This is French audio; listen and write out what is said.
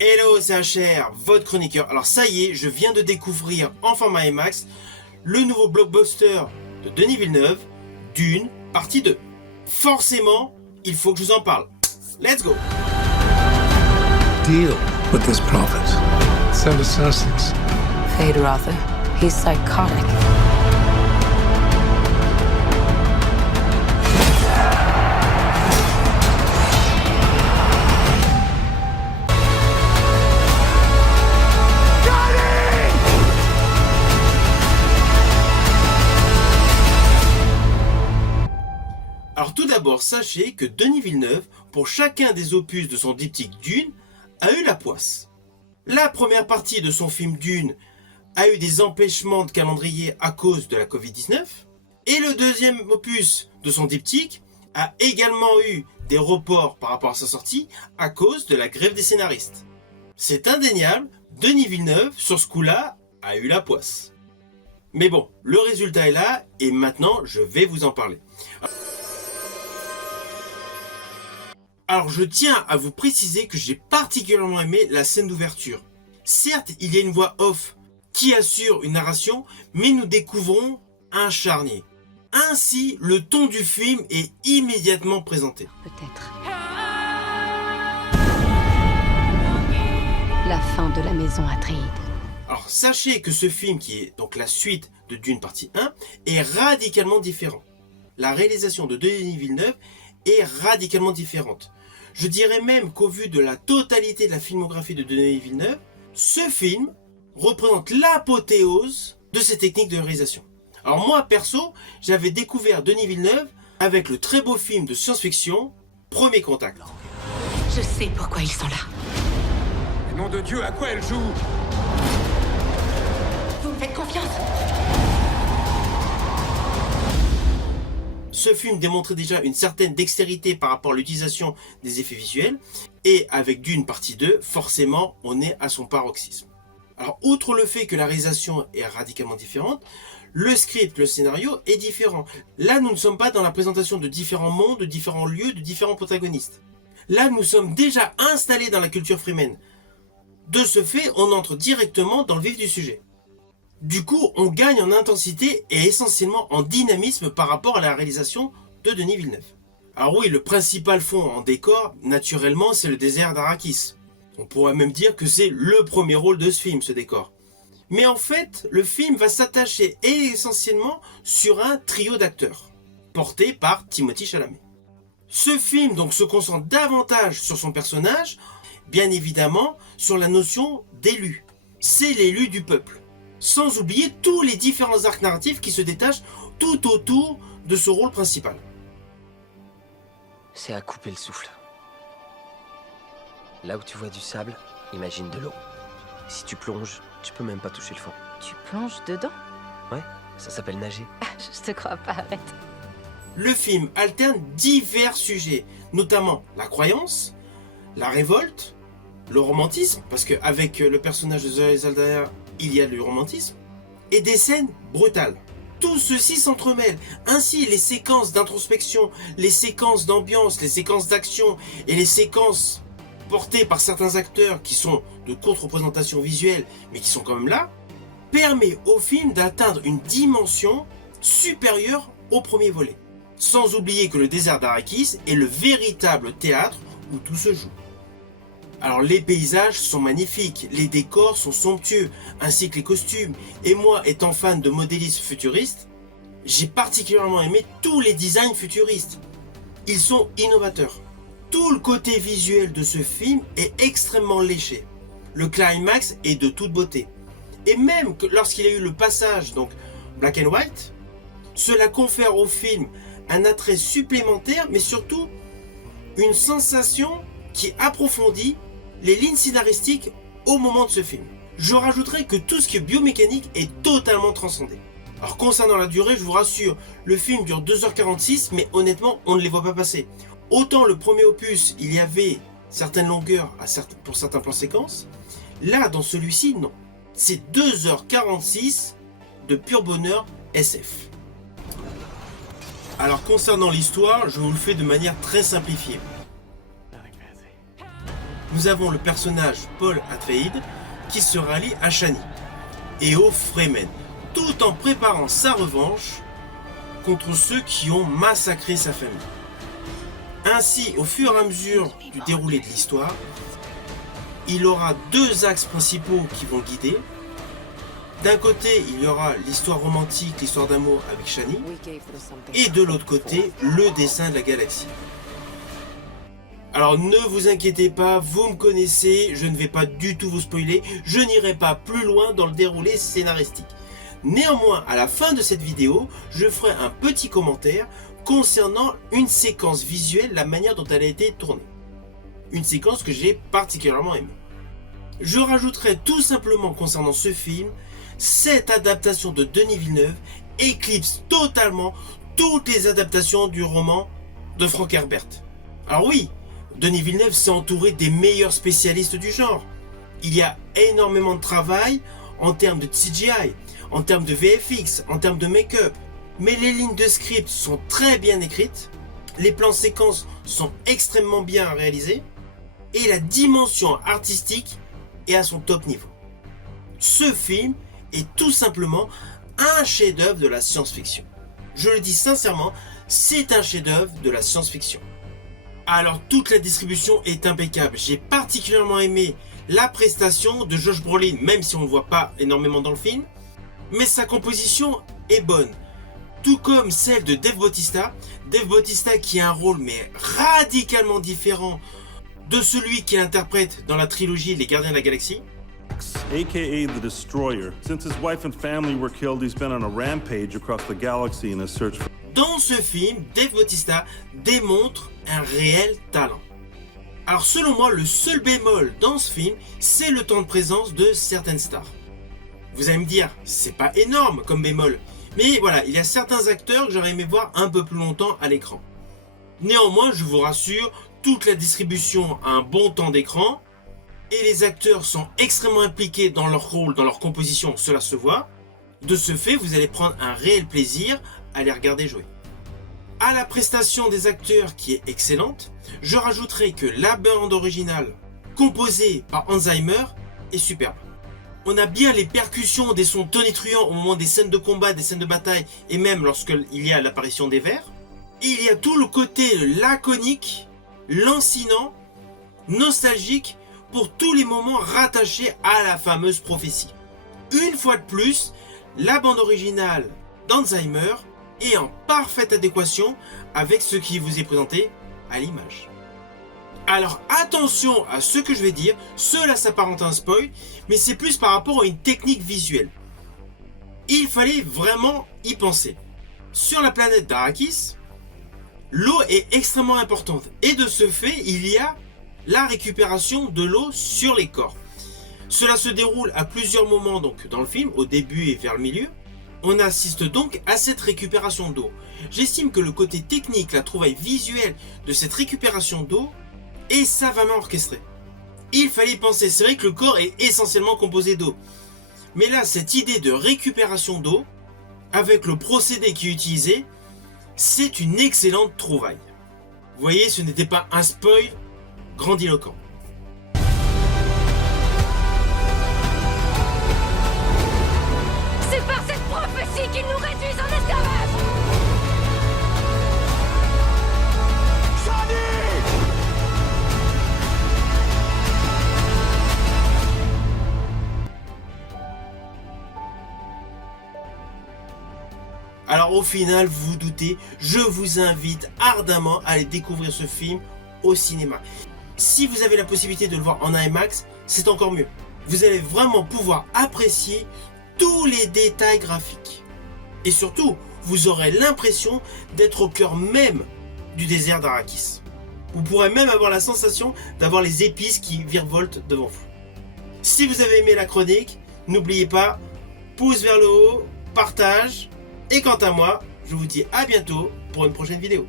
Hello, c'est HR, votre chroniqueur. Alors ça y est, je viens de découvrir en format IMAX le nouveau blockbuster de Denis Villeneuve, Dune, partie 2. Forcément, il faut que je vous en parle. Let's go! Deal with this prophet. Send assassins. Feyd-Rautha, he's psychotic. Alors tout d'abord, sachez que Denis Villeneuve, pour chacun des opus de son diptyque Dune, a eu la poisse. La première partie de son film Dune a eu des empêchements de calendrier à cause de la Covid-19, et le deuxième opus de son diptyque a également eu des reports par rapport à sa sortie à cause de la grève des scénaristes. C'est indéniable, Denis Villeneuve, sur ce coup-là, a eu la poisse. Mais bon, le résultat est là, et maintenant je vais vous en parler. Alors je tiens à vous préciser que j'ai particulièrement aimé la scène d'ouverture. Certes, il y a une voix off qui assure une narration, mais nous découvrons un charnier. Ainsi, le ton du film est immédiatement présenté. Peut-être. La fin de la maison Atreides. Alors sachez que ce film, qui est donc la suite de Dune partie 1, est radicalement différent. La réalisation de Denis Villeneuve est radicalement différente. Je dirais même qu'au vu de la totalité de la filmographie de Denis Villeneuve, ce film représente l'apothéose de ces techniques de réalisation. Alors moi, perso, j'avais découvert Denis Villeneuve avec le très beau film de science-fiction, Premier Contact. Je sais pourquoi ils sont là. Nom de Dieu, à quoi elle joue? Vous me faites confiance? Ce film démontrait déjà une certaine dextérité par rapport à l'utilisation des effets visuels, et avec Dune partie 2, forcément, on est à son paroxysme. Alors, outre le fait que la réalisation est radicalement différente, le script, le scénario est différent. Là, nous ne sommes pas dans la présentation de différents mondes, de différents lieux, de différents protagonistes. Là, nous sommes déjà installés dans la culture Fremen. De ce fait, on entre directement dans le vif du sujet. Du coup, on gagne en intensité et essentiellement en dynamisme par rapport à la réalisation de Denis Villeneuve. Alors oui, le principal fond en décor, naturellement, c'est le désert d'Arrakis. On pourrait même dire que c'est le premier rôle de ce film, ce décor. Mais en fait, le film va s'attacher essentiellement sur un trio d'acteurs, porté par Timothée Chalamet. Ce film donc se concentre davantage sur son personnage, bien évidemment sur la notion d'élu. C'est l'élu du peuple. Sans oublier tous les différents arcs narratifs qui se détachent tout autour de ce rôle principal. C'est à couper le souffle. Là où tu vois du sable, imagine de l'eau. Si tu plonges, tu peux même pas toucher le fond. Tu plonges dedans? Ouais, ça s'appelle nager. Je te crois pas, arrête. Le film alterne divers sujets, notamment la croyance, la révolte, le romantisme, parce qu'avec le personnage de Zoé Saldana, il y a le romantisme, et des scènes brutales. Tout ceci s'entremêle. Ainsi, les séquences d'introspection, les séquences d'ambiance, les séquences d'action et les séquences portées par certains acteurs qui sont de courte représentation visuelle, mais qui sont quand même là, permet au film d'atteindre une dimension supérieure au premier volet. Sans oublier que le désert d'Arrakis est le véritable théâtre où tout se joue. Alors les paysages sont magnifiques, les décors sont somptueux, ainsi que les costumes. Et moi, étant fan de modélisme futuriste, j'ai particulièrement aimé tous les designs futuristes. Ils sont innovateurs. Tout le côté visuel de ce film est extrêmement léché. Le climax est de toute beauté. Et même lorsqu'il y a eu le passage, donc black and white, cela confère au film un attrait supplémentaire, mais surtout une sensation qui approfondit les lignes scénaristiques au moment de ce film. Je rajouterai que tout ce qui est biomécanique est totalement transcendé. Alors concernant la durée, je vous rassure, le film dure 2h46, mais honnêtement, on ne les voit pas passer. Autant le premier opus, il y avait certaines longueurs pour certains plans séquences, là, dans celui-ci, non. C'est 2h46 de pur bonheur SF. Alors concernant l'histoire, je vous le fais de manière très simplifiée. nous avons le personnage Paul Atreides qui se rallie à Chani et aux Fremen, tout en préparant sa revanche contre ceux qui ont massacré sa famille. Ainsi, au fur et à mesure du déroulé de l'histoire, il aura deux axes principaux qui vont guider. D'un côté, il y aura l'histoire romantique, l'histoire d'amour avec Chani, et de l'autre côté, le dessin de la galaxie. Alors ne vous inquiétez pas, vous me connaissez, je ne vais pas du tout vous spoiler, je n'irai pas plus loin dans le déroulé scénaristique. Néanmoins, à la fin de cette vidéo, je ferai un petit commentaire concernant une séquence visuelle, la manière dont elle a été tournée. Une séquence que j'ai particulièrement aimée. Je rajouterai tout simplement concernant ce film, cette adaptation de Denis Villeneuve éclipse totalement toutes les adaptations du roman de Frank Herbert. Alors oui, Denis Villeneuve s'est entouré des meilleurs spécialistes du genre. Il y a énormément de travail en termes de CGI, en termes de VFX, en termes de make-up. Mais les lignes de script sont très bien écrites, les plans séquences sont extrêmement bien réalisés, et la dimension artistique est à son top niveau. Ce film est tout simplement un chef-d'œuvre de la science-fiction. Je le dis sincèrement, c'est un chef-d'œuvre de la science-fiction. Alors toute la distribution est impeccable. J'ai particulièrement aimé la prestation de Josh Brolin, même si on ne le voit pas énormément dans le film, mais sa composition est bonne. Tout comme celle de Dave Bautista. Dave Bautista qui a un rôle mais radicalement différent de celui qu'il interprète dans la trilogie Les Gardiens de la Galaxie. AKA the Destroyer. Since his wife and family were killed, he's been on a rampage across the galaxy in a search for... Dans ce film, Dave Bautista démontre un réel talent. Alors selon moi, le seul bémol dans ce film, c'est le temps de présence de certaines stars. Vous allez me dire, c'est pas énorme comme bémol, mais voilà, il y a certains acteurs que j'aurais aimé voir un peu plus longtemps à l'écran. Néanmoins, je vous rassure, toute la distribution a un bon temps d'écran, et les acteurs sont extrêmement impliqués dans leur rôle, dans leur composition, cela se voit. De ce fait, vous allez prendre un réel plaisir à les regarder jouer. À la prestation des acteurs qui est excellente, je rajouterai que la bande originale, composée par Hans Zimmer, est superbe. On a bien les percussions des sons tonitruants au moment des scènes de combat, des scènes de bataille, et même lorsqu'il y a l'apparition des vers. Et il y a tout le côté laconique, lancinant, nostalgique, pour tous les moments rattachés à la fameuse prophétie. Une fois de plus, la bande originale d'Alzheimer est en parfaite adéquation avec ce qui vous est présenté à l'image. Alors attention à ce que je vais dire, cela s'apparente à un spoil, mais c'est plus par rapport à une technique visuelle. Il fallait vraiment y penser. Sur la planète d'Arrakis, l'eau est extrêmement importante, et de ce fait, il y a la récupération de l'eau sur les corps. Cela se déroule à plusieurs moments donc dans le film, au début et vers le milieu. On assiste donc à cette récupération d'eau. J'estime que le côté technique, la trouvaille visuelle de cette récupération d'eau est savamment orchestré. Il fallait y penser, c'est vrai que le corps est essentiellement composé d'eau. Mais là, cette idée de récupération d'eau, avec le procédé qui est utilisé, c'est une excellente trouvaille. Vous voyez, ce n'était pas un spoil grandiloquent. C'est par cette prophétie qu'ils nous réduisent en esclavage. Alors au final, vous vous doutez, je vous invite ardemment à aller découvrir ce film au cinéma. Si vous avez la possibilité de le voir en IMAX, c'est encore mieux. Vous allez vraiment pouvoir apprécier tous les détails graphiques. Et surtout, vous aurez l'impression d'être au cœur même du désert d'Arrakis. Vous pourrez même avoir la sensation d'avoir les épices qui virevoltent devant vous. Si vous avez aimé la chronique, n'oubliez pas, pouce vers le haut, partage. Et quant à moi, je vous dis à bientôt pour une prochaine vidéo.